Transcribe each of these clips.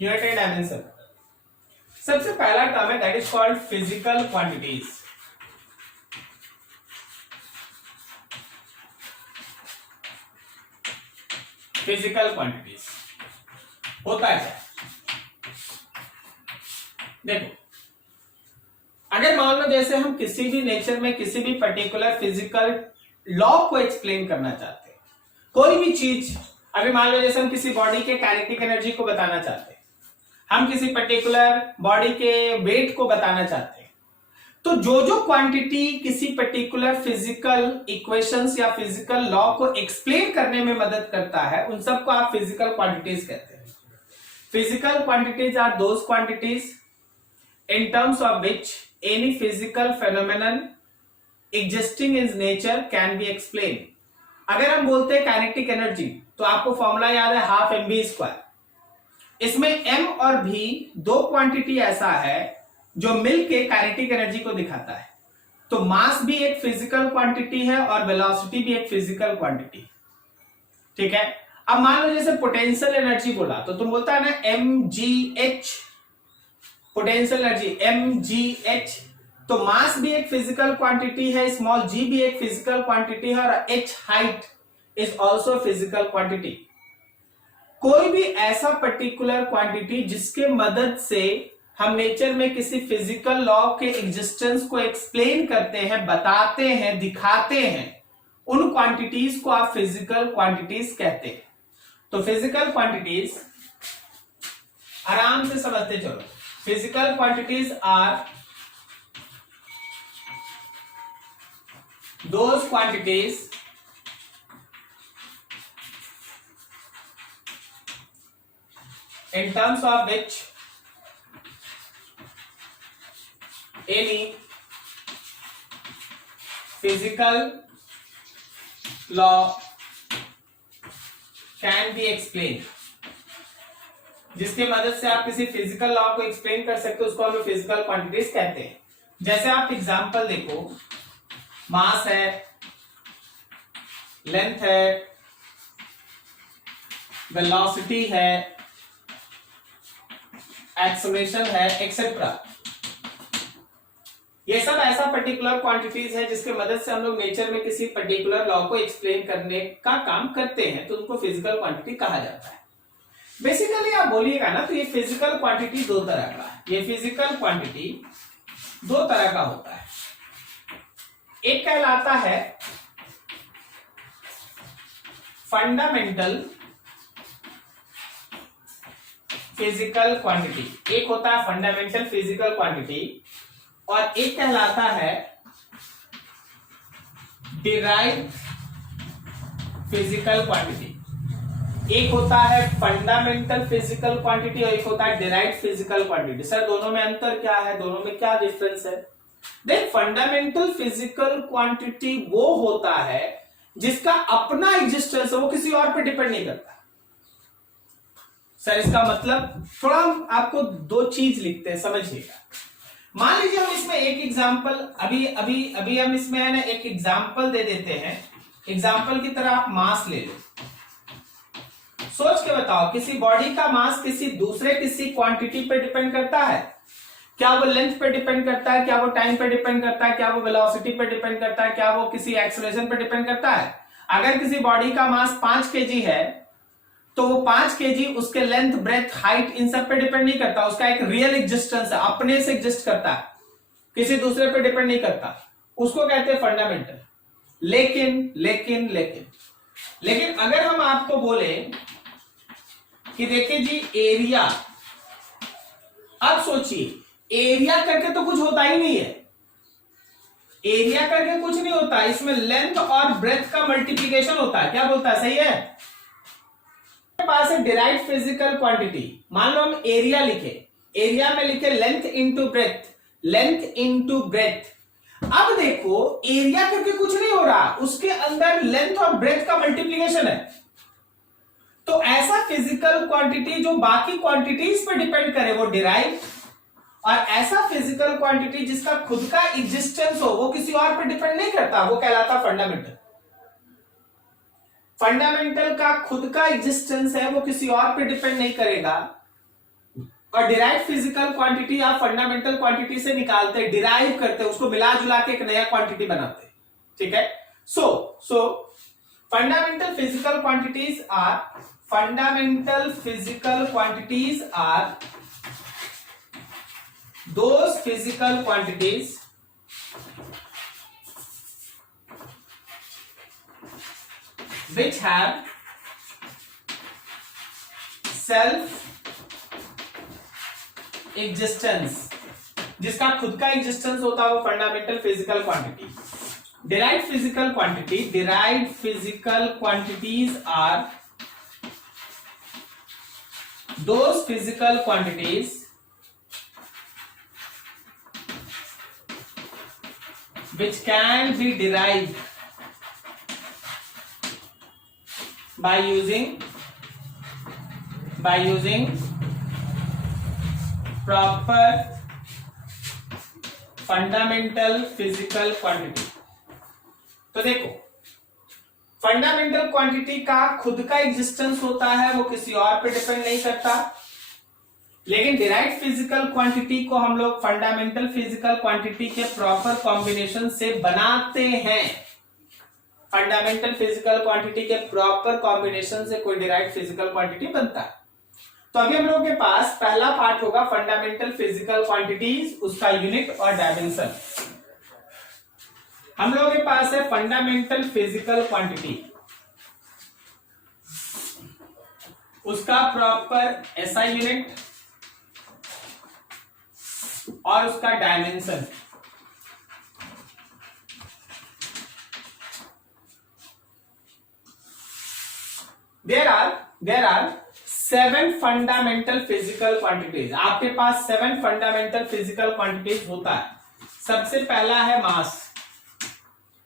Unit and dimension. सबसे पहला term है that is called physical quantities. Physical quantities होता है क्या? देखो, अगर मान लो जैसे हम किसी भी नेचर में किसी भी पर्टिकुलर फिजिकल लॉ को एक्सप्लेन करना चाहते हैं, कोई भी चीज, अभी मान लो जैसे हम किसी बॉडी के काइनेटिक एनर्जी को बताना चाहते हैं, हम किसी पर्टिकुलर बॉडी के वेट को बताना चाहते हैं, तो जो जो क्वांटिटी किसी पर्टिकुलर फिजिकल इक्वेशंस या फिजिकल लॉ को एक्सप्लेन करने में मदद करता है, उन सबको आप फिजिकल क्वांटिटीज कहते हैं। Physical quantities are those quantities in terms of which any physical phenomenon existing in nature can be explained। अगर हम बोलते हैं काइनेटिक एनर्जी, तो आपको फॉर्मूला याद है हाफ एम बी स्क्वायर। इसमें m और v दो क्वांटिटी ऐसा है जो मिलके काइनेटिक एनर्जी को दिखाता है। तो मास भी एक फिजिकल क्वांटिटी है और वेलोसिटी भी एक फिजिकल क्वांटिटी, ठीक है। अब मान लो जैसे पोटेंशियल एनर्जी बोला, तो तुम बोलता है ना mgh, पोटेंशियल एनर्जी mgh। तो मास भी एक फिजिकल क्वांटिटी है, स्मॉल g भी एक फिजिकल क्वांटिटी है, और h height is also physical quantity. कोई भी ऐसा पर्टिकुलर क्वांटिटी जिसके मदद से हम नेचर में किसी फिजिकल लॉ के एग्जिस्टेंस को एक्सप्लेन करते हैं, बताते हैं, दिखाते हैं, उन क्वांटिटीज को आप फिजिकल क्वांटिटीज कहते हैं। तो फिजिकल क्वांटिटीज आराम से समझते चलो। Physical quantities are those quantities in terms of which any physical law can be explained। जिसके मदद से आप किसी फिजिकल लॉ को एक्सप्लेन कर सकते हो, उसको हम फिजिकल क्वांटिटीज कहते हैं। जैसे आप एग्जांपल देखो, मास है, लेंथ है, वेलोसिटी है, एक्सेलरेशन है, एक्सेट्रा। ये सब ऐसा पर्टिकुलर क्वांटिटीज है जिसके मदद से हम लोग नेचर में किसी पर्टिकुलर लॉ को एक्सप्लेन करने का काम करते हैं, तो उनको फिजिकल क्वांटिटी कहा जाता है। बेसिकली आप बोलिएगा ना, तो ये फिजिकल क्वांटिटी दो तरह का है। ये फिजिकल क्वांटिटी दो तरह का होता है। एक कहलाता है फंडामेंटल फिजिकल क्वांटिटी, एक होता है फंडामेंटल फिजिकल क्वांटिटी, और एक कहलाता है डिराइव्ड फिजिकल क्वांटिटी। एक होता है फंडामेंटल फिजिकल क्वांटिटी और एक होता है डिराइव्ड फिजिकल क्वांटिटी। सर दोनों में अंतर क्या है, दोनों में क्या डिफरेंस है? देख, फंडामेंटल फिजिकल क्वांटिटी वो होता है जिसका अपना एग्जिस्टेंस है, वो किसी और पे डिपेंड नहीं करता। सर इसका मतलब थोड़ा हम आपको दो चीज लिखते हैं, समझिएगा। मान लीजिए हम इसमें एक एग्जांपल अभी हम इसमें है ना एक एग्जांपल दे देते हैं। एग्जांपल की तरह आप मास ले लो। सोच के बताओ, किसी बॉडी का मास किसी दूसरे किसी क्वांटिटी पे डिपेंड करता है? क्या वो लेंथ पे डिपेंड करता है? क्या वो टाइम पे डिपेंड करता है? क्या वो वेलोसिटी पे डिपेंड करता है? क्या वो किसी एक्सेलरेशन पे डिपेंड करता है? अगर किसी बॉडी का मास 5 केजी है, तो वो 5 केजी उसके लेंथ, ब्रेथ, हाइट इन सब पे डिपेंड नहीं करता। उसका एक रियल एग्जिस्टेंस है, अपने से एग्जिस्ट करता है, किसी दूसरे पे डिपेंड नहीं करता। उसको कहते हैं फंडामेंटल। लेकिन अगर हम आपको बोले कि देखिए जी एरिया, अब सोचिए एरिया करके तो कुछ होता ही नहीं है। एरिया करके कुछ नहीं होता, इसमें लेंथ और ब्रेथ का मल्टीप्लीकेशन होता है। क्या बोलता है, सही है? पास है डिराइव्ड फिजिकल क्वांटिटी। मान लो हम एरिया लिखे, एरिया में लिखे length into breadth, length into breadth. अब देखो एरिया करके कुछ नहीं हो रहा, उसके अंदर लेंथ और ब्रेथ का मल्टीप्लीकेशन है। तो ऐसा फिजिकल क्वांटिटी जो बाकी क्वांटिटीज पर डिपेंड करे वो डिराइव, और ऐसा फिजिकल क्वांटिटी जिसका खुद का एग्जिस्टेंस हो, वो किसी और पर डिपेंड नहीं करता, वो कहलाता फंडामेंटल। फंडामेंटल का खुद का एग्जिस्टेंस है, वो किसी और पे डिपेंड नहीं करेगा, और डिराइव फिजिकल क्वांटिटी आप फंडामेंटल क्वांटिटी से निकालते हैं, डिराइव करते हैं, उसको मिला जुला के एक नया क्वांटिटी बनाते हैं, ठीक है। So fundamental physical quantities are those physical quantities which have self existence, जिसका खुद का एग्जिस्टेंस होता है वो fundamental physical quantity. derived physical quantities are those physical quantities which can be derived by using proper fundamental physical quantity. तो देखो, fundamental quantity का खुद का एग्जिस्टेंस होता है, वो किसी और पे डिपेंड नहीं करता, लेकिन डिराइव्ड फिजिकल क्वांटिटी को हम लोग फंडामेंटल फिजिकल क्वांटिटी के प्रॉपर कॉम्बिनेशन से बनाते हैं। फंडामेंटल फिजिकल क्वांटिटी के प्रॉपर कॉम्बिनेशन से कोई डिराइव्ड फिजिकल क्वांटिटी बनता है। तो अभी हम लोगों के पास पहला पार्ट होगा फंडामेंटल फिजिकल क्वांटिटीज, उसका यूनिट और डायमेंशन। हम लोगों के पास है फंडामेंटल फिजिकल क्वांटिटी, उसका प्रॉपर एसआई यूनिट और उसका dimension. there are 7 fundamental physical quantities. आपके पास 7 फंडामेंटल फिजिकल क्वांटिटीज होता है। सबसे पहला है मास,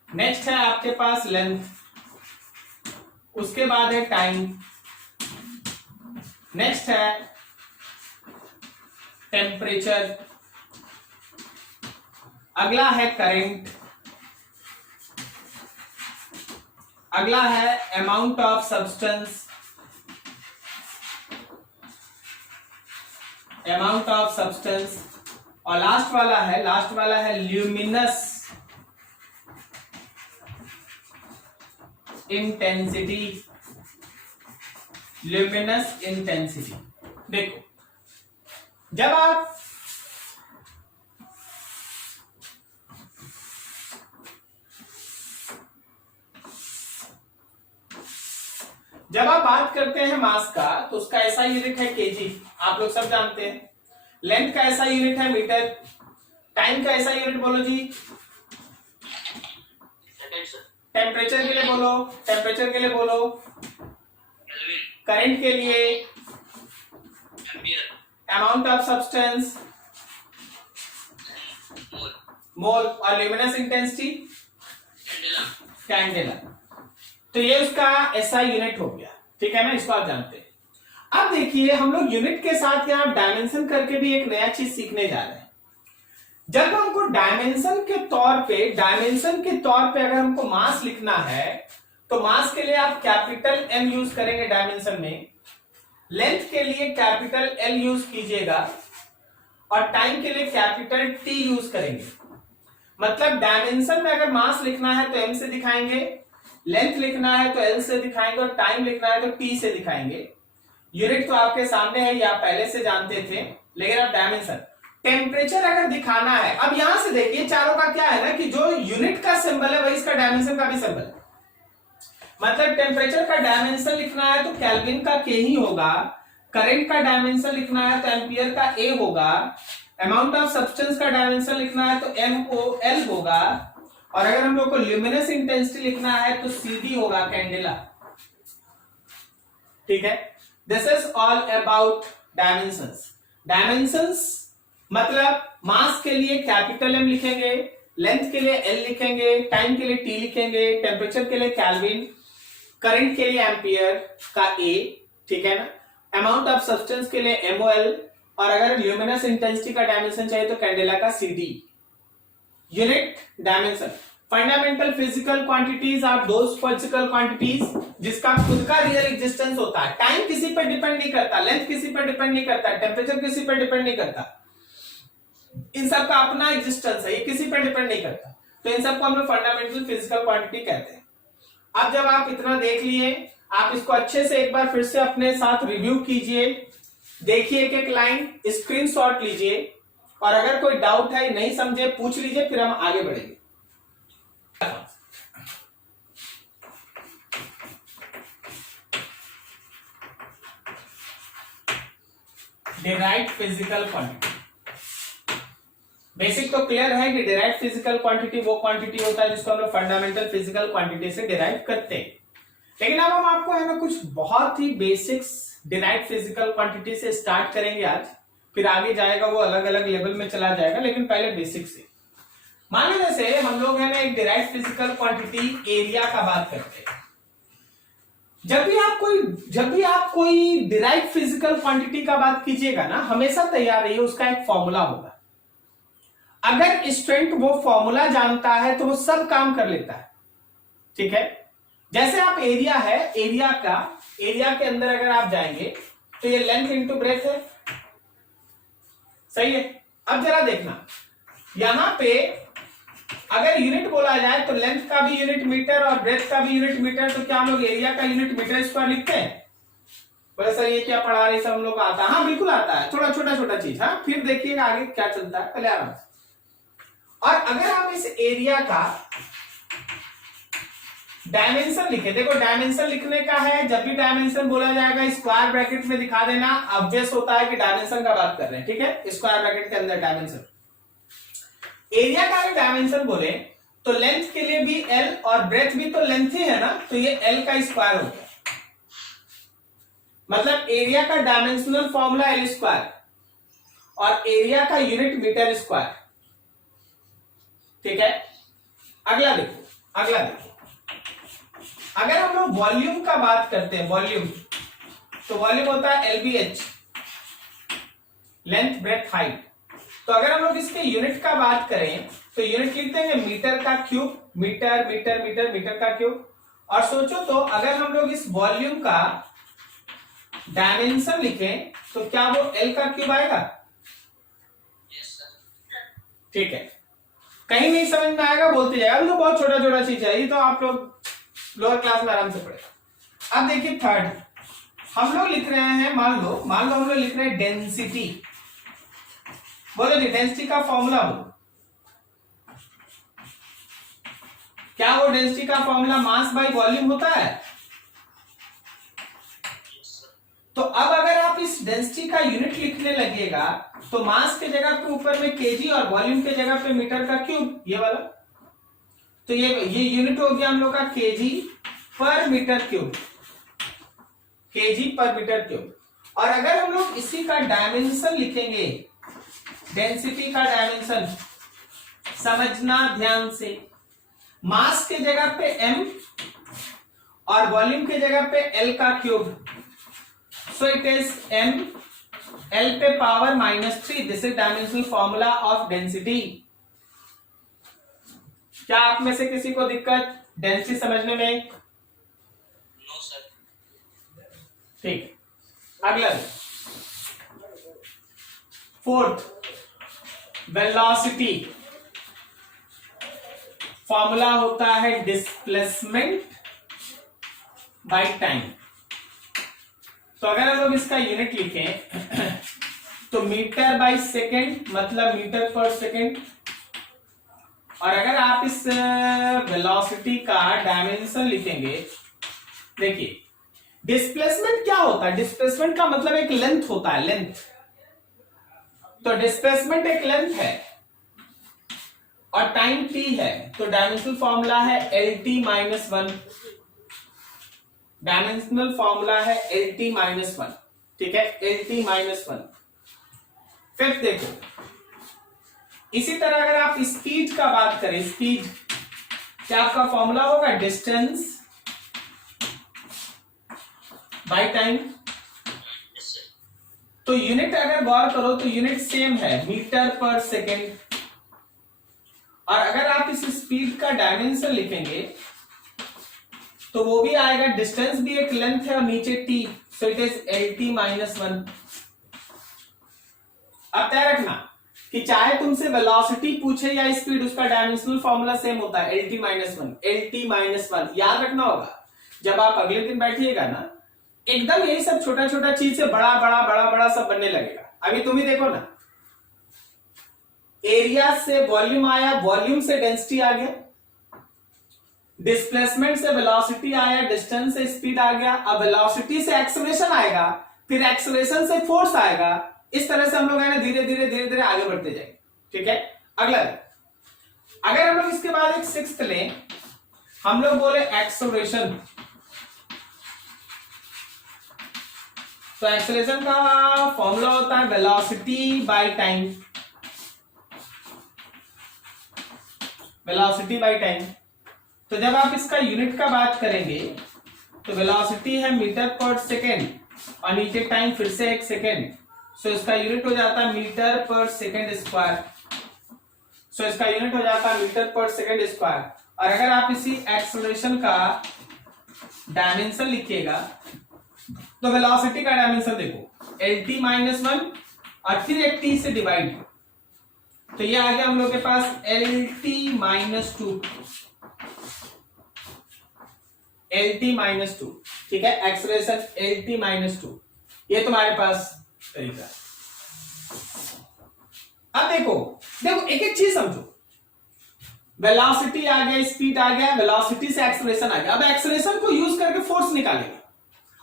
नेक्स्ट है आपके पास लेंथ, उसके बाद है टाइम, नेक्स्ट है टेम्परेचर, अगला है करंट, अगला है अमाउंट ऑफ सब्सटेंस, और लास्ट वाला है ल्यूमिनस इंटेंसिटी। देखो, जब आप बात करते हैं मास का, तो उसका ऐसा यूनिट है केजी, आप लोग सब जानते हैं। लेंथ का ऐसा यूनिट है मीटर, टाइम का ऐसा यूनिट बोलो जी, टेम्परेचर के लिए बोलो, करंट के लिए अमाउंट ऑफ सब्सटेंस मोल, और ल्यूमिनस इंटेंसिटी कैंडेला। तो ये उसका एसआई यूनिट हो गया, ठीक है ना, इसको आप जानते हैं। अब देखिए, हम लोग यूनिट के साथ यहाँ डायमेंशन करके भी एक नया चीज सीखने जा रहे हैं। जब हमको डायमेंशन के तौर पे अगर हमको मास लिखना है, तो मास के लिए आप कैपिटल एम यूज करेंगे डायमेंशन में, लेंथ के लिए कैपिटल एल यूज कीजिएगा, और टाइम के लिए कैपिटल टी यूज करेंगे। मतलब डायमेंशन में अगर मास लिखना है तो एम से दिखाएंगे, लेंथ लिखना है तो एल से दिखाएंगे, और टाइम लिखना है तो टी से दिखाएंगे। यूनिट तो आपके सामने है, ये आप पहले से जानते थे, लेकिन अब डायमेंशन, टेम्परेचर अगर दिखाना है, अब यहां से देखिए चारों का क्या है ना, कि जो यूनिट का सिंबल है वही इसका डायमेंशन का भी सिंबल है। मतलब टेम्परेचर का डायमेंशन लिखना है तो केल्विन का के ही होगा, करंट का डायमेंशन लिखना है तो एम्पियर का ए होगा, अमाउंट ऑफ सब्सटेंस का डायमेंशन लिखना है तो MOL होगा, और अगर हम लोग को ल्यूमिनस इंटेंसिटी लिखना है तो CD होगा, कैंडेला। ठीक है, this is all about dimensions. मतलब मास के लिए कैपिटल M लिखेंगे, लेंथ के लिए L लिखेंगे, टाइम के लिए T लिखेंगे, टेम्परेचर के लिए केल्विन, करंट के लिए एम्पियर का A, ठीक है ना, अमाउंट ऑफ सब्सटेंस के लिए MOL, और अगर ल्यूमिनस इंटेंसिटी का डायमेंशन चाहिए तो कैंडेला का CD। Unit, dimension, fundamental physical quantities are those physical quantities जिसका खुद का रियल एग्जिस्टेंस होता है। टाइम किसी पर डिपेंड नहीं करता, लेंथ किसी पर डिपेंड नहीं करता, टेम्परेचर किसी पर डिपेंड नहीं करता, इन सब का अपना एग्जिस्टेंस है, ये किसी पर डिपेंड नहीं करता। तो इन सब को हम लोग फंडामेंटल फिजिकल क्वांटिटी कहते हैं। अब जब आप इतना देख लिए, आप इसको अच्छे से एक बार फिर से अपने साथ रिव्यू कीजिए, देखिए एक एक लाइन, स्क्रीनशॉट लीजिए, और अगर कोई डाउट है नहीं समझे पूछ लीजिए, फिर हम आगे बढ़ेंगे। डिराइव्ड फिजिकल क्वांटिटी, बेसिक तो क्लियर है कि डिराइव्ड फिजिकल क्वांटिटी वो क्वांटिटी होता है जिसको हम लोग फंडामेंटल फिजिकल क्वांटिटी से डिराइव करते हैं। लेकिन अब हम आपको है ना कुछ बहुत ही बेसिक्स डिराइव्ड फिजिकल क्वांटिटी से स्टार्ट करेंगे आज, फिर आगे जाएगा वो अलग अलग लेवल में चला जाएगा, लेकिन पहले बेसिक से। मान लो जैसे हम लोग है ना एक डिराइव्ड फिजिकल क्वांटिटी एरिया का बात करते हैं। जब भी आप कोई डिराइव्ड फिजिकल क्वांटिटी का बात कीजिएगा ना, हमेशा तैयार रहिए, उसका एक फॉर्मूला होगा। अगर स्टूडेंट वो फॉर्मूला जानता है तो वो सब काम कर लेता है, ठीक है। जैसे आप एरिया है, एरिया के अंदर अगर आप जाएंगे तो ये लेंथ इंटू ब्रेथ है, सही है। अब जरा देखना, यहां पे अगर यूनिट बोला जाए तो लेंथ का भी यूनिट मीटर और ब्रेथ का भी यूनिट मीटर, तो क्या हम लोग एरिया का यूनिट मीटर स्क्वायर लिखते हैं? बोले सर ये क्या पढ़ा रहे, सब हम लोग आता है? हाँ बिल्कुल आता है, थोड़ा छोटा चीज। हाँ फिर देखिएगा आगे क्या चलता है, पहले आराम से। और अगर हम इस एरिया का डायमेंशन लिखे, देखो डायमेंशन लिखने का है, जब भी डायमेंशन बोला जाएगा स्क्वायर ब्रैकेट में दिखा देना, ऑब्वियस होता है कि डायमेंशन का बात कर रहे हैं, ठीक है। स्क्वायर ब्रैकेट के अंदर डायमेंशन, एरिया का अगर डायमेंशन बोले तो लेंथ के लिए भी एल और ब्रेथ भी तो लेंथ ही है ना, तो ये एल का स्क्वायर हो गया। मतलब एरिया का डायमेंशनल फॉर्मूला एल स्क्वायर और एरिया का यूनिट मीटर स्क्वायर, ठीक है। अगला देखो, अगर हम लोग वॉल्यूम का बात करते हैं, वॉल्यूम, तो वॉल्यूम होता है एलबीएच, लेंथ ब्रेथ हाइट। तो अगर हम लोग इसके यूनिट का बात करें तो यूनिट लिखते हैं मीटर का क्यूब, मीटर का क्यूब। और सोचो तो अगर हम लोग इस वॉल्यूम का डायमेंशन लिखें तो क्या वो एल का क्यूब आएगा? ठीक है, कहीं नहीं समझ में आएगा बोलते जाएगा, अभी तो बहुत छोटा चीज है, ये तो आप लोग लोअर क्लास में आराम से पढ़े। अब देखिए थर्ड, हम लोग लिख रहे हैं, मान लो हम लोग लिख रहे हैं डेंसिटी। बोलो जी डेंसिटी का फॉर्मूला बोलो। क्या वो डेंसिटी का फॉर्मूला मास बाय वॉल्यूम होता है? तो अब अगर आप इस डेंसिटी का यूनिट लिखने लगिएगा तो मास के जगह पे ऊपर में केजी और वॉल्यूम के जगह पे मीटर का क्यूब, ये वाला। तो ये यूनिट हो गया हम लोग का केजी पर मीटर क्यूब, केजी पर मीटर क्यूब। और अगर हम लोग इसी का डायमेंशन लिखेंगे, डेंसिटी का डायमेंशन, समझना ध्यान से, मास के जगह पे m और वॉल्यूम के जगह पे l का cube, so it is m l पे power -3, this is dimensional formula of density. क्या आप में से किसी को दिक्कत डेंसिटी समझने में? No sir. ठीक, अगला फोर्थ, वेलोसिटी। फॉर्मूला होता है डिस्प्लेसमेंट बाय टाइम। तो अगर हम लोग इसका यूनिट लिखें तो मीटर बाय सेकेंड, मतलब मीटर पर सेकेंड। और अगर आप इस वेलोसिटी का डायमेंशन लिखेंगे, देखिए डिस्प्लेसमेंट क्या होता है? डिस्प्लेसमेंट का मतलब एक लेंथ होता है, लेंथ। तो डिस्प्लेसमेंट एक लेंथ है और टाइम t है, तो डायमेंशनल फॉर्मूला है LT-1, डायमेंशनल फॉर्मूला है LT-1, ठीक है, LT-1। फिर देखो इसी तरह अगर आप स्पीड का बात करें, स्पीड क्या आपका फॉर्मूला होगा? Distance by time. तो यूनिट अगर गौर करो तो यूनिट सेम है, मीटर पर सेकेंड। और अगर आप इस स्पीड का डायमेंशन लिखेंगे तो वो भी आएगा, डिस्टेंस भी एक लेंथ है और नीचे T, so it is LT - 1। अब तय रखना कि चाहे तुमसे वेलोसिटी पूछे या स्पीड, उसका डायमेंशनल फॉर्मूला सेम होता है, LT - 1, LT - 1 याद रखना होगा। जब आप अगले दिन बैठिएगा ना, एकदम यही सब छोटा छोटा चीज से बड़ा बड़ा बड़ा बड़ा सब बनने लगेगा। अभी तुम ही देखो ना, एरिया से वॉल्यूम आया, वॉल्यूम से डेंसिटी आ गया, डिस्प्लेसमेंट से वेलोसिटी आया, डिस्टेंस से स्पीड आ गया, अब वेलोसिटी से एक्सेलरेशन आएगा, फिर एक्सेलरेशन से फोर्स आएगा। इस तरह से हम लोग है ना धीरे धीरे धीरे धीरे आगे बढ़ते जाएंगे। ठीक है, अगला अगर हम लोग इसके बाद एक सिक्स्थ लें, हम लोग बोले एक्सेलरेशन, तो एक्सेलरेशन का फॉर्मूला होता है velocity by time, velocity by time. तो जब आप इसका यूनिट का बात करेंगे तो वेलोसिटी है मीटर पर सेकेंड और नीचे टाइम फिर से 1 सेकेंड, सो इसका यूनिट हो जाता है मीटर पर सेकेंड स्क्वायर। सो इसका यूनिट हो जाता है मीटर पर सेकेंड स्क्वायर। और अगर आप इसी एक्सेलरेशन का डायमेंशन लिखिएगा तो वेलोसिटी का डायमेंशन देखो, LT - 1 और फिर एक t से डिवाइड, तो ये आ गया हम लोग के पास LT - 2, LT - 2। ठीक है, एक्सेलरेशन LT - 2, ये तुम्हारे पास तरीका। अब देखो देखो एक एक चीज समझो, वेलोसिटी आ गया, स्पीड आ गया, वेलोसिटी से एक्सेलरेशन आ गया। अब एक्सेलरेशन को यूज करके फोर्स निकालेंगे,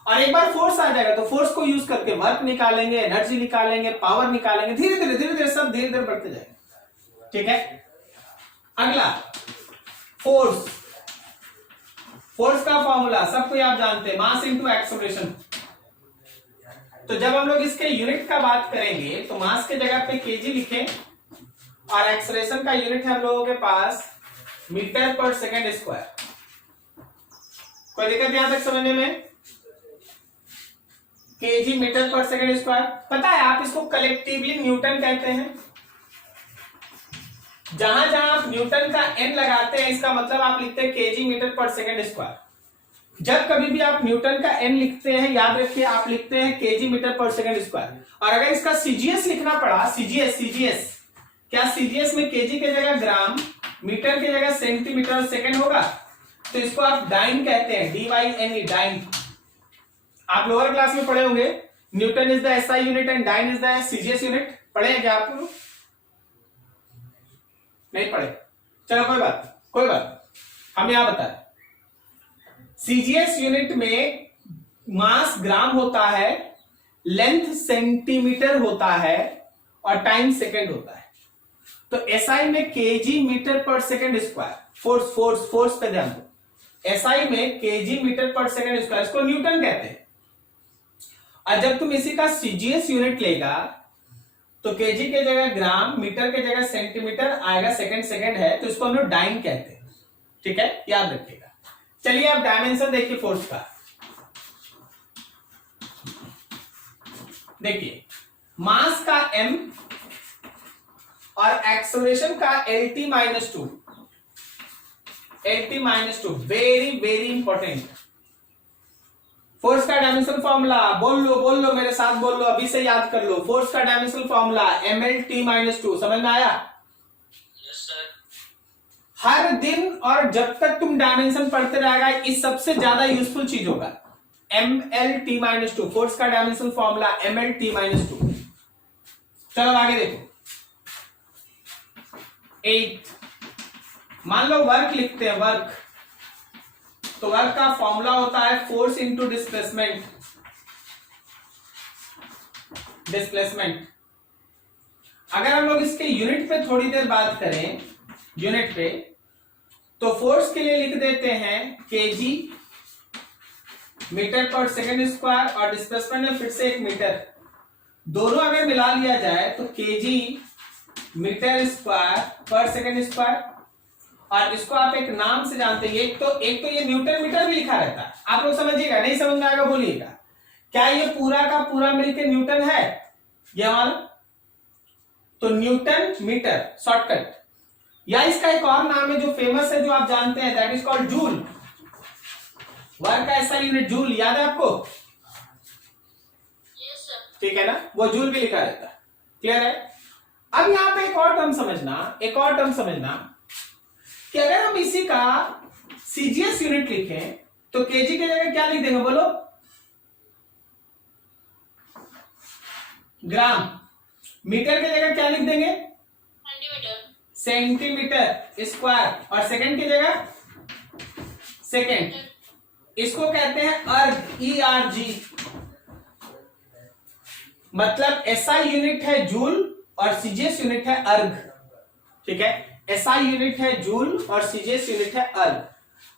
और एक बार फोर्स आ जाएगा तो फोर्स को यूज करके वर्क निकालेंगे, एनर्जी निकालेंगे, पावर निकालेंगे, धीरे धीरे धीरे धीरे सब धीरे धीरे बढ़ते जाएंगे। ठीक है, अगला फोर्स, फोर्स का फॉर्मूला सबको आप जानते हैं, मास इनटू एक्सेलरेशन। तो जब हम लोग इसके यूनिट का बात करेंगे तो मास के जगह पे केजी लिखें और एक्सेलरेशन का यूनिट है हम लोगों के पास मीटर पर सेकेंड स्क्वायर। कोई दिक्कत यहां तक समझने में? केजी मीटर पर सेकेंड स्क्वायर, पता है आप इसको कलेक्टिवली न्यूटन कहते हैं। जहां जहां आप न्यूटन का एन लगाते हैं इसका मतलब आप लिखते हैं केजी मीटर पर सेकेंड स्क्वायर। जब कभी भी आप न्यूटन का एन लिखते हैं याद रखिए आप लिखते हैं केजी मीटर पर सेकेंड स्क्वायर। और अगर इसका सीजीएस लिखना पड़ा, सीजीएस क्या सीजीएस में केजी के जगह ग्राम, मीटर के जगह सेंटीमीटर और सेकेंड होगा, तो इसको आप डाइन कहते हैं, DYNE डाइन। आप लोअर क्लास में पढ़े होंगे, newton is the SI unit and dyne is the CGS unit. पढ़े हैं क्या आप लोग? नहीं पढ़े, चलो कोई बात हम यहां बताएं। सीजीएस यूनिट में मास ग्राम होता है, लेंथ सेंटीमीटर होता है और टाइम सेकंड होता है। तो एसआई में केजी मीटर पर सेकंड स्क्वायर, फोर्स पे ध्यान दो, एसआई में केजी मीटर पर सेकंड स्क्वायर, इसको न्यूटन कहते हैं। और जब तुम इसी का सीजीएस यूनिट लेगा तो केजी के जगह ग्राम, मीटर के जगह सेंटीमीटर आएगा, सेकंड है, तो इसको हम लोग डाइन कहते हैं। ठीक है, याद रखिएगा। चलिए अब डायमेंशन देखिए फोर्स का। देखिए मास का m और एक्सेलरेशन का LT - 2, LT - 2 very very important. Force का डायमेंशन फॉर्मूला बोल लो मेरे साथ बोल लो, अभी से याद कर लो। फोर्स का डायमेंशन फॉर्मूला MLT - 2, समझ में आया? हर दिन और जब तक तुम डायमेंशन पढ़ते रहेगा इस सबसे ज्यादा यूजफुल चीज होगा MLT - 2, फोर्स का डायमेंशन फॉर्मूला MLT - 2। चलो आगे देखो। 8 मान लो वर्क लिखते हैं, वर्क, तो वर्क का फॉर्मूला होता है फोर्स इंटू डिस्प्लेसमेंट। अगर हम लोग इसके यूनिट पे थोड़ी देर बात करें, यूनिट पे, तो फोर्स के लिए लिख देते हैं केजी मीटर पर सेकेंड स्क्वायर और डिस्प्लेसमेंट में फिर से 1 मीटर, दोनों अगर मिला लिया जाए तो केजी मीटर स्क्वायर पर सेकेंड स्क्वायर। और इसको आप एक नाम से जानते हैं, एक तो ये न्यूटन मीटर भी लिखा रहता है। आप लोग समझिएगा, नहीं समझ में आएगा बोलिएगा। क्या ये पूरा का पूरा मिलकर न्यूटन है ये वाला? तो न्यूटन मीटर शॉर्टकट, या इसका एक और नाम है जो फेमस है, जो आप जानते हैं, that is called joule. Work का ऐसा यूनिट जूल, याद है आपको? ठीक है ना, वो जूल भी लिखा रहता है। क्लियर है? अब यहां पे एक और टर्म समझना कि अगर हम इसी का सीजीएस यूनिट लिखें तो केजी की जगह क्या लिख देंगे, बोलो? ग्राम। मीटर की जगह क्या लिख देंगे? Centimetre square. और सेकंड की जगह सेकंड। इसको कहते हैं अर्ग, ERG। मतलब एसआई यूनिट है जूल और सीजीएस यूनिट है अर्ग। ठीक है, एसआई यूनिट है जूल और सीजीएस यूनिट है अर्ग।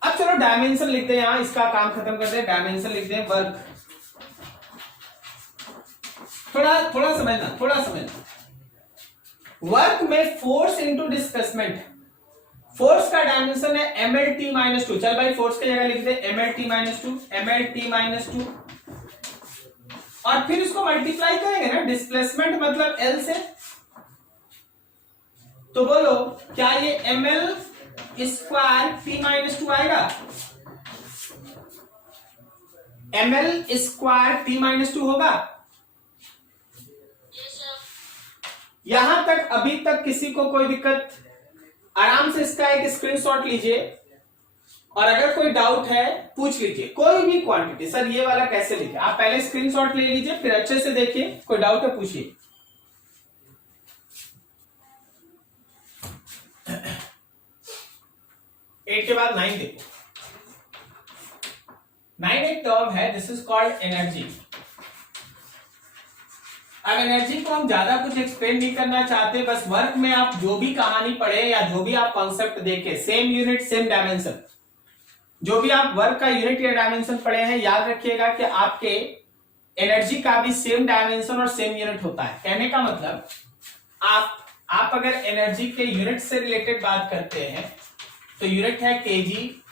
अब चलो डायमेंशन लिख दें, यहां इसका काम खत्म कर दें, डायमेंशन लिख दें वर्क। थोड़ा समझना। वर्क में फोर्स इंटू डिस्प्लेसमेंट, फोर्स का डायमेंशन है mlt-2। चल भाई, फोर्स की जगह लिख दे mlt-2 और फिर इसको मल्टीप्लाई करेंगे ना, डिस्प्लेसमेंट मतलब L से। तो बोलो, क्या ये ml स्क्वायर t-2 आएगा? ml स्क्वायर t-2 होगा? यहां तक अभी तक किसी को कोई दिक्कत? आराम से इसका एक स्क्रीनशॉट लीजिए और अगर कोई डाउट है पूछ लीजिए, कोई भी क्वांटिटी। सर ये वाला कैसे लिखे, आप पहले स्क्रीनशॉट ले लीजिए, फिर अच्छे से देखिए, कोई डाउट है पूछिए। एट के बाद 9 देखो। 9 एक टर्म है, दिस इज कॉल्ड एनर्जी। अब एनर्जी को हम ज्यादा कुछ एक्सप्लेन नहीं करना चाहते, बस वर्क में आप जो भी कहानी पढ़े या जो भी आप कॉन्सेप्ट देखे, सेम यूनिट सेम डायमेंशन, जो भी आप वर्क का यूनिट या डायमेंशन पढ़े हैं, याद रखिएगा कि आपके एनर्जी का भी सेम डायमेंशन और सेम यूनिट होता है। कहने का मतलब आप अगर एनर्जी के यूनिट से रिलेटेड बात करते हैं तो यूनिट है केजी,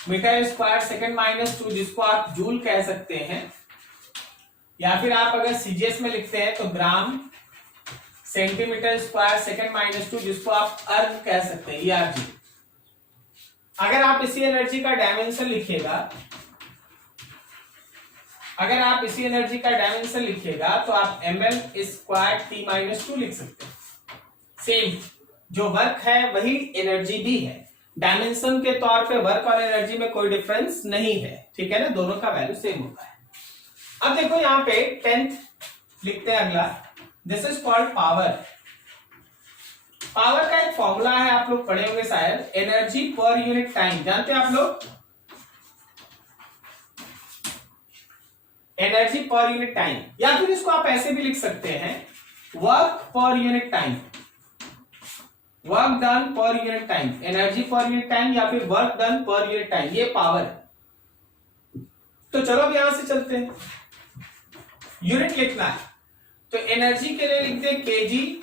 मीटर स्क्वायर सेकंड -2, जिसको आप जूल कह सकते हैं, या फिर आप अगर सीजीएस में लिखते हैं तो ग्राम, सेंटीमीटर स्क्वायर सेकंड -2, जिसको आप अर्ग कह सकते हैं, ERG। अगर आप इसी एनर्जी का डायमेंशन लिखिएगा, तो आप ml स्क्वायर t-2 लिख सकते हैं। सेम जो वर्क है वही एनर्जी भी है, डायमेंशन के तौर पे वर्क और एनर्जी में कोई डिफरेंस नहीं है। ठीक है ना, दोनों का वैल्यू सेम होता है। अब देखो यहां पे 10th लिखते हैं अगला, this is called power. Power का एक फॉर्मूला है, आप लोग पढ़े होंगे शायद, एनर्जी पर यूनिट टाइम। जानते हैं आप लोग? एनर्जी पर यूनिट टाइम, या फिर इसको आप ऐसे भी लिख सकते हैं, work per unit time, work done per unit time, energy per unit time या फिर work done per unit time, ये पावर है। तो चलो अब यहां से चलते हैं, यूनिट लिखना है तो एनर्जी के लिए लिखते हैं केजी,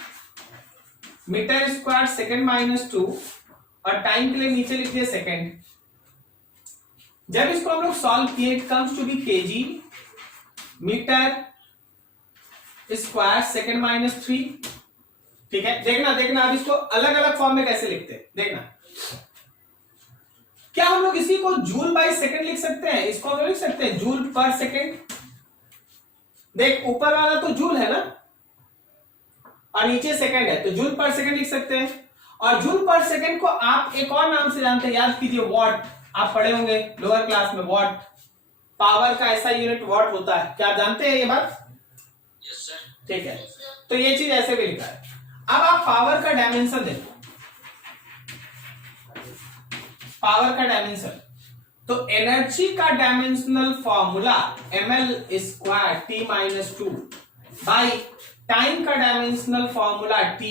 मीटर स्क्वायर सेकंड -2 और टाइम के लिए नीचे लिख दिया सेकंड। जब इसको हम लोग सॉल्व किए, it comes to be KG metre square second -3। ठीक है, देखना अब इसको अलग अलग फॉर्म में कैसे लिखते हैं, देखना। क्या हम लोग इसी को जूल बाय सेकंड लिख सकते हैं? इसको हम लोग लिख सकते हैं जूल पर सेकंड। देख, ऊपर वाला तो जूल है ना और नीचे सेकंड है, तो जूल पर सेकंड लिख सकते हैं। और जूल पर सेकंड को आप एक और नाम से जानते हैं, याद कीजिए, वॉट। आप पढ़े होंगे लोअर क्लास में, वॉट। पावर का ऐसा यूनिट वॉट होता है, क्या आप जानते हैं ये बात? Yes sir. ठीक है, तो ये चीज ऐसे भी लिखा है। अब आप पावर का डायमेंशन देखो, पावर का डायमेंशन, तो एनर्जी का dimensional formula ml square t-2 by time का डायमेंशनल फॉर्मूला t।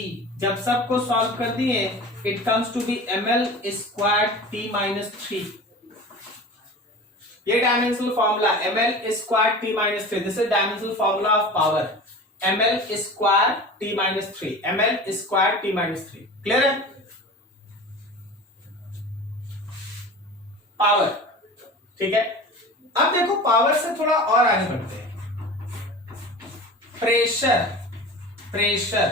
जब सबको सॉल्व कर दिए, it comes to be ml square t-3। ये dimensional formula ml square t-3, this is dimensional formula of power, ml square t-3, ml square t-3। Clear है? Power. ठीक है, अब देखो पावर से थोड़ा और आगे बढ़ते हैं। प्रेशर,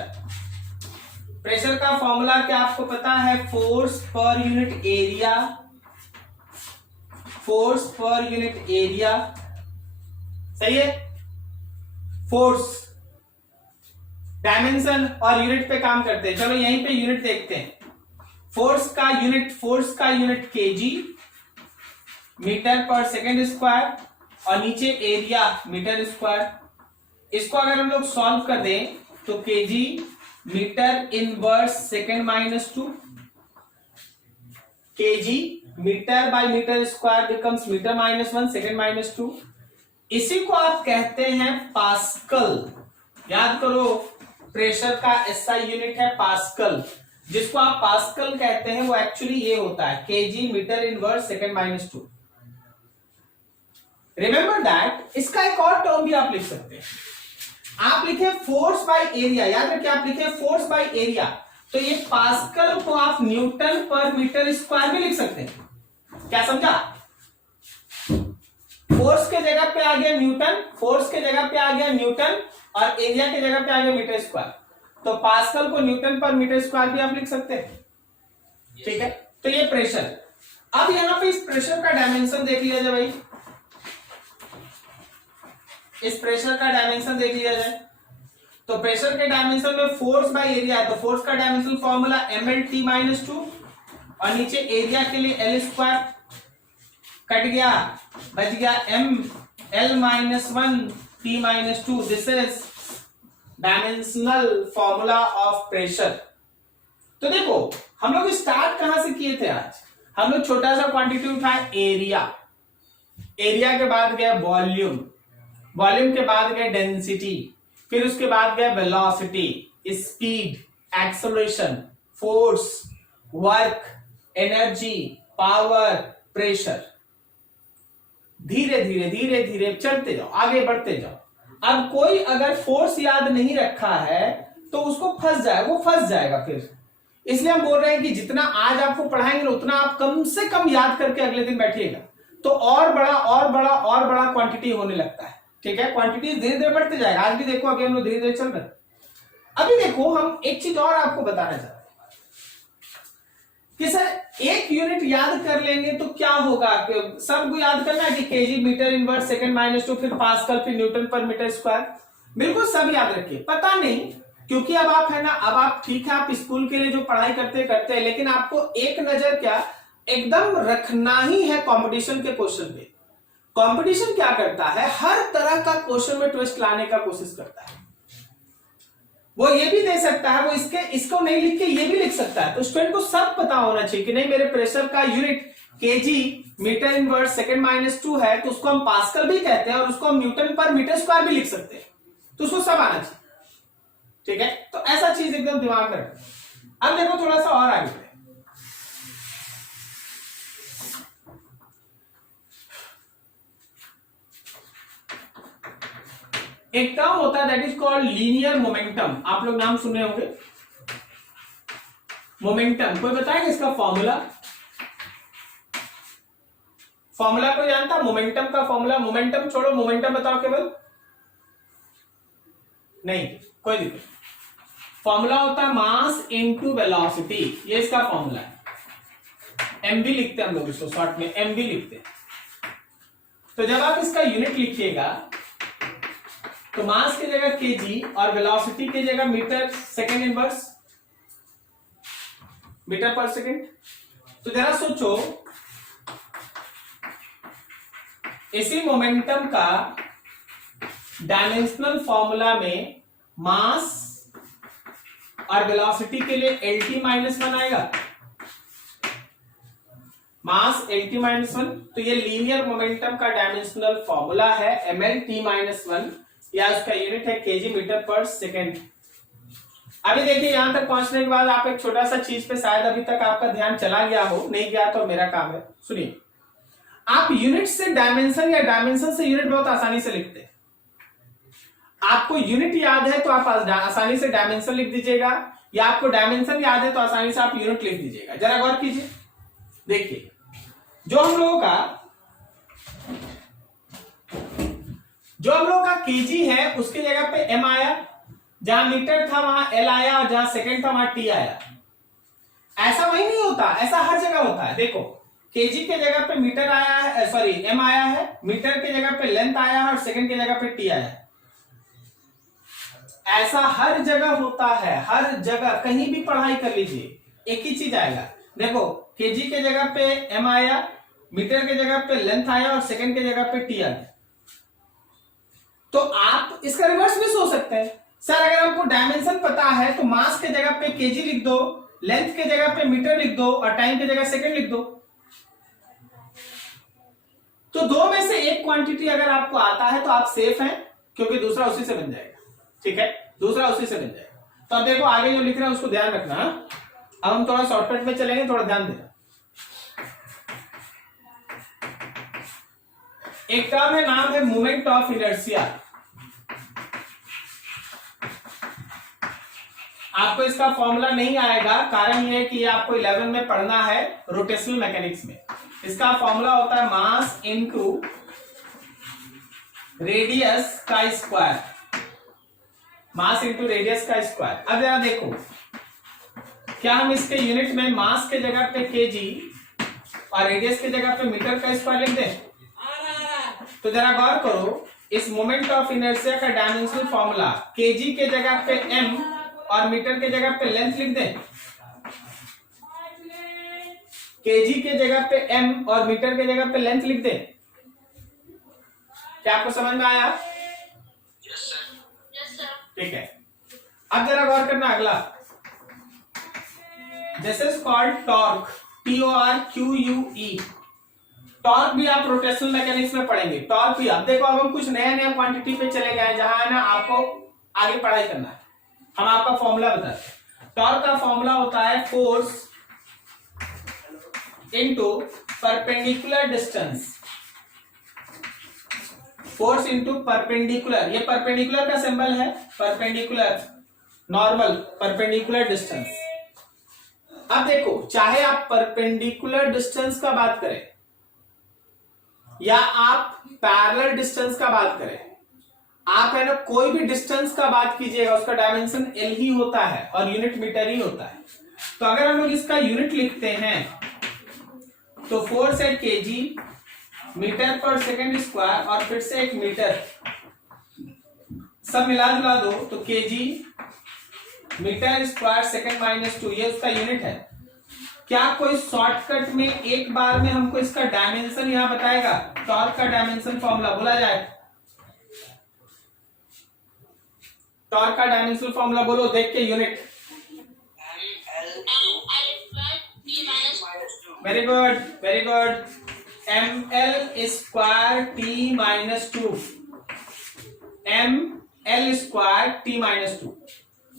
प्रेशर का फॉर्मूला क्या आपको पता है? Force per unit area, force per unit area, सही है। फोर्स डायमेंशन और यूनिट पे काम करते हैं। चलो यहीं पे यूनिट देखते हैं। फोर्स का यूनिट केजी, मीटर पर सेकेंड स्क्वायर, और नीचे एरिया मीटर स्क्वायर। इसको अगर हम लोग सॉल्व कर दें तो KG metre inverse second minus 2, KG metre by metre square becomes metre minus 1 second minus 2। इसी को आप कहते हैं पास्कल। याद करो, प्रेशर का एसआई यूनिट है पास्कल। जिसको आप पास्कल कहते हैं वो एक्चुअली ये होता है KG metre inverse second minus 2। Remember that. इसका एक और टर्म भी आप लिख सकते हैं। आप लिखे फोर्स बाय एरिया, याद रखिए आप लिखे फोर्स बाय एरिया, तो ये पास्कल को आप न्यूटन पर मीटर स्क्वायर भी लिख सकते हैं। क्या समझा? फोर्स के जगह पे आ गया न्यूटन, फोर्स के जगह पे आ गया न्यूटन, और एरिया की जगह पे आ गया मीटर स्क्वायर। तो पास्कल को न्यूटन पर मीटर स्क्वायर भी आप लिख सकते हैं। ठीक है, तो ये प्रेशर। अब यहां पे इस प्रेशर का डायमेंशन देख लिया जाए भाई। इस प्रेशर का डायमेंशन देख लिया जाए तो प्रेशर के डायमेंशन में फोर्स बाय एरिया है, तो फोर्स का डायमेंशन फॉर्मूला mlt माइनस 2, और नीचे एरिया के लिए एल स्क्वायर कट गया, बच गया ml minus 1 t minus 2। This is dimensional formula of pressure. तो देखो हम लोग स्टार्ट कहां से किए थे आज? हम लोग छोटा सा क्वांटिटी उठाए एरिया, एरिया के बाद गया वॉल्यूम, वॉल्यूम के बाद गया डेंसिटी, फिर उसके बाद गया velocity, speed, acceleration, force, work, energy, power, pressure. धीरे धीरे धीरे धीरे चलते जाओ, आगे बढ़ते जाओ। अब कोई अगर फोर्स याद नहीं रखा है तो उसको फंस जाएगा फिर। इसलिए हम बोल रहे हैं कि जितना आज आपको पढ़ाएंगे उतना आप कम से कम याद करके अगले दिन बैठिएगा, तो और बड़ा क्वांटिटी होने लगता है। ठीक है, क्वांटिटी धीरे धीरे बढ़ते जाएगा। आज भी देखो, अभी हम लोग धीरे धीरे चल रहे हैं। अभी देखो हम एक चीज और आपको बताना चाहते हैं कि सर एक यूनिट याद कर लेंगे तो क्या होगा? सबको याद करना है कि KG metre inverse second minus 2, फिर पास्कल, फिर न्यूटन पर मीटर स्क्वायर। बिल्कुल सब याद रखिए। पता नहीं, क्योंकि अब आप है ना, अब आप ठीक है आप स्कूल के लिए जो पढ़ाई करते हैं, लेकिन आपको एक नजर क्या एकदम रखना ही है कंपटीशन के क्वेश्चन पे। कंपटीशन क्या करता है? हर तरह का क्वेश्चन में ट्विस्ट लाने का कोशिश करता है। वो ये भी दे सकता है, वो इसको नहीं लिख के ये भी लिख सकता है। तो स्टूडेंट को सब पता होना चाहिए कि नहीं, मेरे प्रेशर का unit KG metre inverse second minus 2 है, तो उसको हम पास्कल भी कहते हैं और उसको हम न्यूटन पर मीटर स्क्वायर भी लिख सकते हैं। तो उसको सब आना चाहिए। ठीक है, तो ऐसा चीज एकदम दिमाग में रखो। अब देखो थोड़ा सा और आगे, एक टर्म होता है that is called linear momentum. आप लोग नाम सुने होंगे मोमेंटम। कोई बताएगा इसका फॉर्मूला? फॉर्मूला कोई जानता? मोमेंटम का फॉर्मूला? मोमेंटम छोड़ो, मोमेंटम बताओ केवल। नहीं, कोई दिक्कत। फॉर्मूला होता है मास इनटू वेलोसिटी। ये इसका फॉर्मूला है। एमवी लिखते हैं हम लोग इसको, शॉर्ट में एमवी लिखते हैं। तो जब आप इसका यूनिट लिखिएगा तो मास की जगह केजी और वेलोसिटी की जगह मीटर सेकेंड इनवर्स, मीटर पर सेकेंड। तो जरा सोचो, इसी मोमेंटम का डायमेंशनल फॉर्मूला में मास और वेलोसिटी के लिए LT माइनस 1 आएगा। मास LT माइनस 1, तो ये लीनियर मोमेंटम का डायमेंशनल फॉर्मूला है MLT माइनस 1, या उसका यूनिट है केजी मीटर पर सेकेंड। अभी देखिए यहां तक पहुंचने के बाद आप एक छोटा सा चीज पे शायद अभी तक आपका ध्यान चला गया हो, नहीं गया तो मेरा काम है। सुनिए, आप यूनिट से डायमेंशन या डायमेंशन से यूनिट बहुत आसानी से लिखते हैं। आपको यूनिट याद है तो आप आसानी से डायमेंशन लिख दीजिएगा, या आपको डायमेंशन याद है तो आसानी से आप यूनिट लिख दीजिएगा। जरा गौर कीजिए, देखिए जो हम लोगों का केजी है उसकी जगह पे एम आया, जहां मीटर था वहां एल आया और जहां सेकंड था वहां टी आया। ऐसा वही नहीं होता, ऐसा हर जगह होता है। देखो केजी के जगह पे मीटर आया है, सॉरी एम आया है, मीटर के जगह पे लेंथ आया है और सेकंड के जगह पे टी आया है। ऐसा हर जगह होता है, हर जगह कहीं भी पढ़ाई कर लीजिए एक ही चीज आएगा। देखो केजी के जगह पे एम आया, मीटर के जगह पे लेंथ आया और सेकंड के जगह पे टी आया। तो आप इसका रिवर्स भी सोच सकते हैं, सर अगर हमको डायमेंशन पता है तो मास के जगह पे केजी लिख दो, लेंथ के जगह पे मीटर लिख दो और टाइम की जगह सेकंड लिख दो। तो दो में से एक क्वांटिटी अगर आपको आता है तो आप सेफ हैं, क्योंकि दूसरा उसी से बन जाएगा। ठीक है, दूसरा उसी से बन जाएगा। तो अब देखो आगे जो लिख रहे हैं उसको ध्यान रखना। अब हम थोड़ा शॉर्टकट में चलेंगे, थोड़ा ध्यान देना। एक टर्म है, नाम है मोमेंट ऑफ इनर्शिया। आपको इसका फॉर्मूला नहीं आएगा, कारण यह है कि आपको 11 में पढ़ना है रोटेशनल मैकेनिक्स में। इसका फॉर्मूला होता है मास इनटू रेडियस का स्क्वायर, मास इनटू रेडियस का स्क्वायर। अब जरा देखो, क्या हम इसके यूनिट में मास के जगह पे केजी और रेडियस के जगह पे मीटर का स्क्वायर लिख दें? तो जरा गौर करो, इस मोमेंट ऑफ इनर्शिया का डायमेंशनल फॉर्मूला केजी के जगह पे एम और मीटर के जगह पे लेंथ लिख दें। केजी के जगह पे एम और मीटर के जगह पे लेंथ लिख दें। क्या आपको समझ में आया? ठीक है, अब जरा गौर करना अगला, this is called torque, TORQUE। Torque भी आप रोटेशनल मैकेनिक्स में पढ़ेंगे। टॉर्क भी, अब देखो अब हम कुछ नया नया क्वांटिटी पे चले गए जहां है ना आपको आगे पढ़ाई करना है। हम आपका फॉर्मूला बताते हैं। टॉर्क का फॉर्मूला होता है force into perpendicular distance, force into perpendicular, ये परपेंडिकुलर का सिंबल है, परपेंडिकुलर नॉर्मल परपेंडिकुलर डिस्टेंस। अब देखो, चाहे आप परपेंडिकुलर डिस्टेंस का बात करें या आप पैरेलल डिस्टेंस का बात करें, आप है ना कोई भी डिस्टेंस का बात कीजिएगा उसका डायमेंशन एल ही होता है और यूनिट मीटर ही होता है। तो अगर हम लोग इसका यूनिट लिखते हैं तो फोर्स है केजी मीटर पर सेकंड स्क्वायर और फिर से एक मीटर, सब मिला जुला दो तो KG metre square second minus 2, ये उसका यूनिट है। क्या कोई शॉर्टकट में एक बार में हमको इसका डायमेंशन यहां बताएगा? टॉर्क का डायमेंशन फॉर्मूला बोला जाए, टॉर्क का डायमेंशन फॉर्मूला बोलो देख के unit. Very good very good, ml square T minus 2, ml square T minus 2।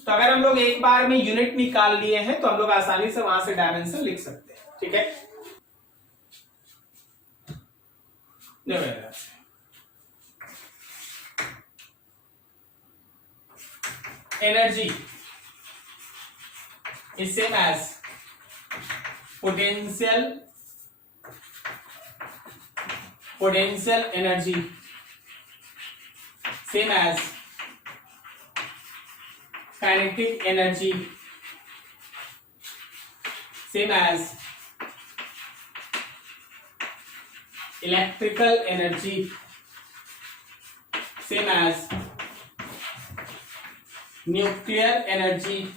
तो अगर हम लोग एक बार में यूनिट निकाल लिए हैं तो हम लोग आसानी से वहां से डायमेंशन लिख सकते हैं। ठीक है, energy is same as potential energy, same as kinetic energy, same as electrical energy, same as nuclear energy,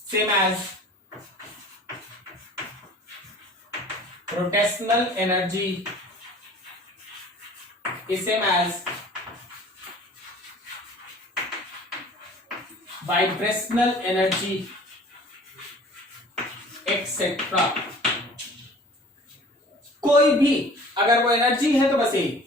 same as rotational energy, is same as vibrational energy, etc. कोई भी अगर वो एनर्जी है तो बस यही,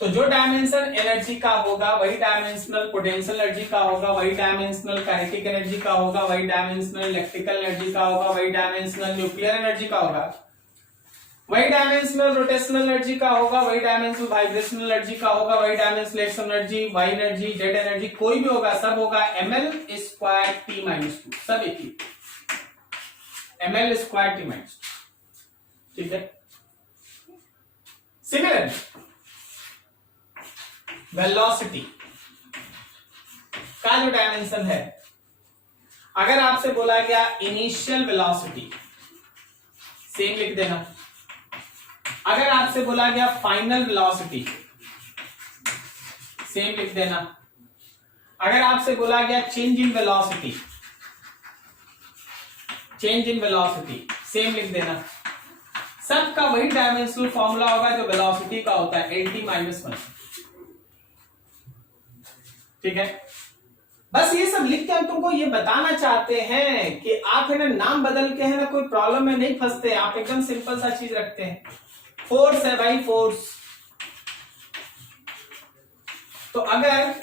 तो जो डायमेंशन एनर्जी का होगा वही डायमेंशनल पोटेंशियल एनर्जी का होगा, वही डायमेंशनल काइनेटिक एनर्जी का होगा, वही डायमेंशनल इलेक्ट्रिकल एनर्जी का होगा, वही डायमेंशनल न्यूक्लियर एनर्जी का होगा, वही डायमेंशनल रोटेशनल एनर्जी का होगा, वही डायमेंशनल वाइब्रेशनल एनर्जी का होगा, वही dimensional X energy, Y energy, Z energy, कोई भी होगा सब होगा ml स्क्वायर टी माइनस 2, सब एक ही ml स्क्वायर टी माइनस 2। ठीक है, सिमिलरली वेलोसिटी का जो डायमेंशन है, अगर आपसे बोला गया इनिशियल वेलोसिटी, सेम लिख देना। अगर आपसे बोला गया फाइनल वेलोसिटी, सेम लिख देना। अगर आपसे बोला गया change in velocity, change in velocity, same लिख देना। सबका वही डायमेंशनल फॉर्मूला होगा जो वेलोसिटी का होता है, LT-1। ठीक है, बस ये सब लिख के हम तुमको ये बताना चाहते हैं कि आप है ना नाम बदल के है ना कोई प्रॉब्लम में नहीं फंसते, आप एकदम सिंपल सा चीज रखते हैं। फोर्स है भाई, फोर्स। तो अगर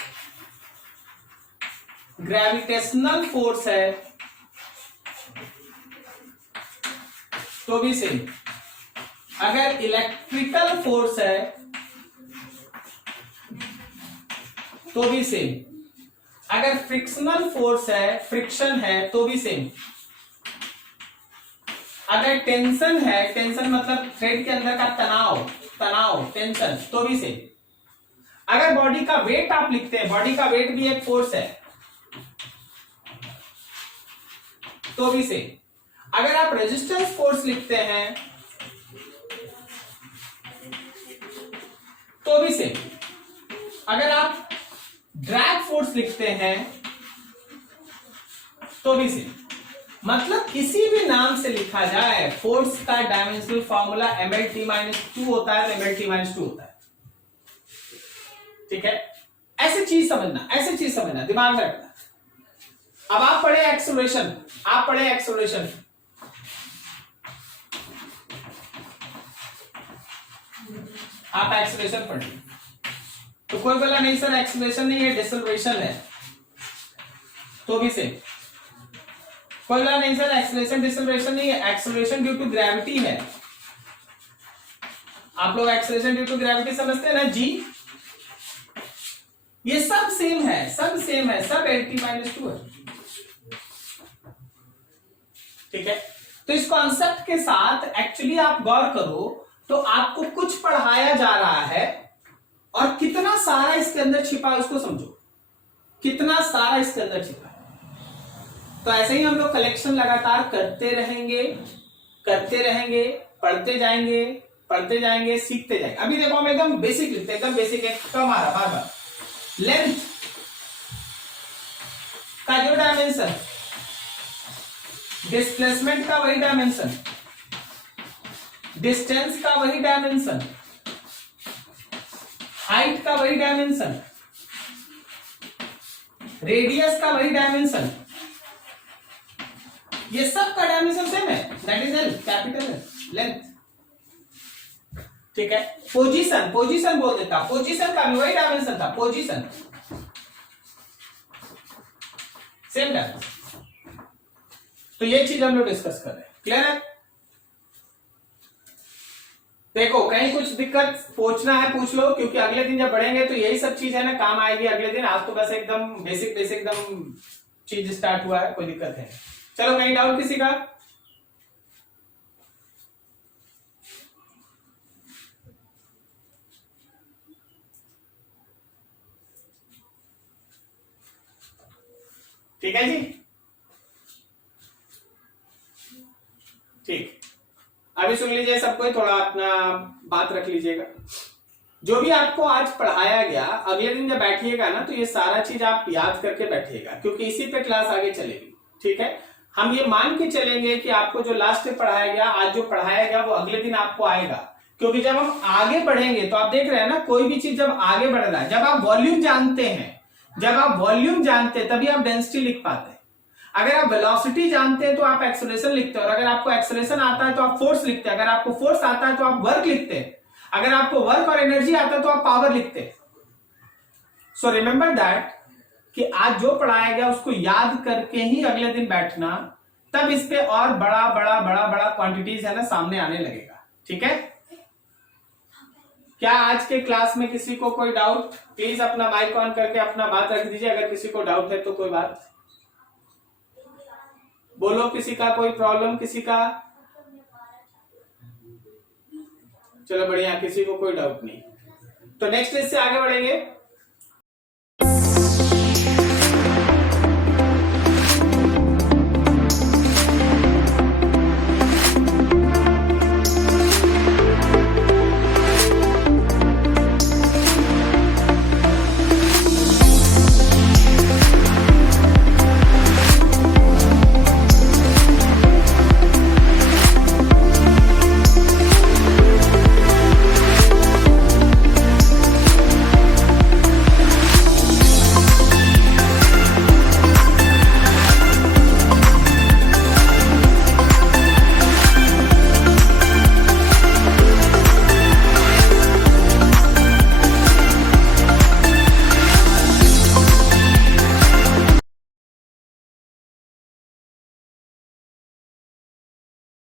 ग्रेविटेशनल फोर्स है तो भी सेम, अगर इलेक्ट्रिकल फोर्स है तो भी सेम, अगर फ्रिक्शनल फोर्स है, फ्रिक्शन है तो भी सेम, अगर टेंशन है, टेंशन मतलब थ्रेड के अंदर का तनाव, तनाव टेंशन, तो भी सेम। अगर बॉडी का वेट आप लिखते हैं, बॉडी का वेट भी एक फोर्स है, तो भी सेम। अगर आप रेजिस्टेंस फोर्स लिखते हैं तो भी सेम। अगर आप ड्रैग फोर्स लिखते हैं तो भी सेम। मतलब किसी भी नाम से लिखा जाए, फोर्स का डायमेंशनल फॉर्मूला mLT-2 होता है, तो mLT-2 होता है। ठीक है, ऐसे चीज समझना, ऐसे चीज समझना, दिमाग में रखना। अब आप पढ़े एक्सेलरेशन, आप पढ़े एक्सेलरेशन, आप एक्सेलरेशन पढ़े, तो कोई बोला नहीं सर एक्सेलरेशन नहीं है, डिसेलरेशन है, तो भी सेम। कोई बोला नहीं सर एक्सेलरेशन डिसेलरेशन नहीं है, एक्सेलरेशन ड्यू टू ग्रेविटी है। आप लोग एक्सेलरेशन ड्यू टू ग्रेविटी समझते हैं ना जी, ये सब सेम है, सब सेम है, सब LT-2 है। ठीक है, तो इस कॉन्सेप्ट के साथ एक्चुअली आप गौर करो तो आपको कुछ पढ़ाया जा रहा है और कितना सारा इसके अंदर छिपा है उसको समझो, कितना सारा इसके अंदर छिपा है। तो ऐसे ही हम लोग कलेक्शन लगातार करते रहेंगे, करते रहेंगे, पढ़ते जाएंगे, पढ़ते जाएंगे, सीखते जाएंगे। अभी देखो हम एकदम बेसिक लिखते हैं, एकदम बेसिक, एक कम आ रहा बार बार। लेंथ का जो डायमेंशन, डिस्प्लेसमेंट का वही डायमेंशन, डिस्टेंस का वही डायमेंशन, हाइट का वही डायमेंशन, रेडियस का वही डायमेंशन, ये सब का डायमेंशन सेम है, that is L, capital L, length. ठीक है, पोजीशन, पोजीशन बोल देता, पोजीशन का भी वही डायमेंशन था, पोजीशन सेम डायमेंशन। तो ये चीज हम लोग डिस्कस कर रहे हैं, क्लियर है? देखो कहीं कुछ दिक्कत पूछना है पूछ लो, क्योंकि अगले दिन जब बढ़ेंगे तो यही सब चीज है ना काम आएगी अगले दिन। आज तो बस एकदम बेसिक बेसिक एकदम चीज स्टार्ट हुआ है, कोई दिक्कत है। चलो कहीं डाउट किसी का? ठीक है जी, ठीक। अभी सुन लीजिए सबको, थोड़ा अपना बात रख लीजिएगा। जो भी आपको आज पढ़ाया गया, अगले दिन जब बैठिएगा ना तो ये सारा चीज आप याद करके बैठिएगा, क्योंकि इसी पे क्लास आगे चलेगी। ठीक है, हम ये मान के चलेंगे कि आपको जो लास्ट में पढ़ाया गया, आज जो पढ़ाया गया वो अगले दिन आपको आएगा, क्योंकि जब हम आगे बढ़ेंगे तो आप देख रहे हैं ना, कोई भी चीज जब आगे बढ़ रहा है, जब आप वॉल्यूम जानते हैं, जब आप वॉल्यूम जानते हैं तभी आप डेंसिटी लिख पाते हैं। अगर आप वेलोसिटी जानते हैं तो आप एक्सेलरेशन लिखते हैं, और अगर आपको एक्सेलरेशन आता है तो आप फोर्स लिखते हैं, अगर आपको फोर्स आता है तो आप वर्क लिखते हैं, अगर आपको वर्क और एनर्जी आता है तो आप पावर लिखते हैं। सो रिमेंबर दैट कि आज जो पढ़ाया गया उसको याद करके ही अगले दिन बैठना, तब इस पे और बड़ा बड़ा बड़ा बड़ा क्वांटिटीज है ना सामने आने लगेगा। ठीक है, क्या आज के क्लास में किसी को कोई डाउट? प्लीज अपना माइक ऑन करके अपना बात रख दीजिए, अगर किसी को डाउट है तो कोई बात बोलो। किसी का कोई प्रॉब्लम, किसी का? चलो बढ़िया, किसी को कोई डाउट नहीं, तो नेक्स्ट डे से आगे बढ़ेंगे।